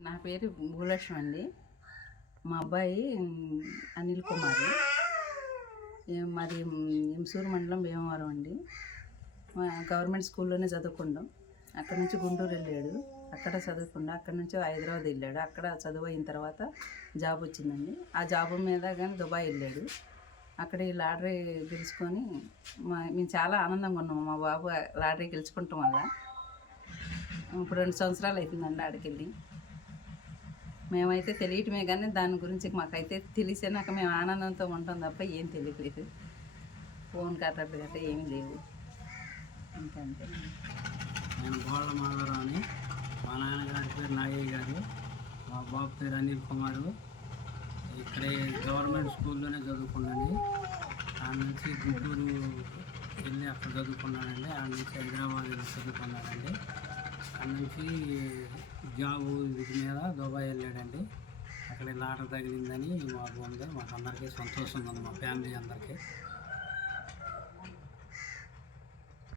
నా పేరు భూలక్ష్మి అండి. మా అబ్బాయి అనిల్ కుమార్. మాది ఎంసూరు మండలం భీమవరం అండి. గవర్నమెంట్ స్కూల్లోనే చదువుకున్నాం. అక్కడి నుంచి గుంటూరు వెళ్ళాడు, అక్కడ చదువుకున్నా. అక్కడి నుంచి హైదరాబాద్ వెళ్ళాడు. అక్కడ చదువు అయిన తర్వాత జాబ్ వచ్చిందండి. ఆ జాబ్ మీద కానీ దుబాయ్ వెళ్ళాడు. అక్కడ ఈ లాటరీ గెలుచుకొని మేము చాలా ఆనందంగా ఉన్నాము. మా బాబు లాటరీ గెలుచుకుంటాం వల్ల ఇప్పుడు 2 సంవత్సరాలు అవుతుందండి ఆడికెళ్ళి. మేమైతే తెలియటమే కానీ దాని గురించి మాకైతే తెలిసినాక మేము ఆనందంతో ఉంటాం తప్ప ఏం తెలియలేదు. ఫోన్ కట్టట్లు గట్రా ఏమీ లేవు. అంతే. నేను గోళ్ళ మాధవరావు అని, మా నాన్నగారి పేరు నాగయ్య గారు, మా బాబు పేరు అనిల్ కుమారు. ఇక్కడే గవర్నమెంట్ స్కూల్లోనే చదువుకున్నాను. ఆ నుంచి గుంటూరు వెళ్ళి అక్కడ చదువుకున్నానండి. ఆ నుంచి హైదరాబాద్ వెళ్ళి చదువుకున్నానండి. అక్కడ నుంచి జాబు వీటి మీద దుబాయ్ వెళ్ళాడండి. అక్కడ లాట తగిలిందని మాకు ఉంది. మాకు అందరికీ సంతోషంగా ఉంది, మా ఫ్యామిలీ అందరికీ.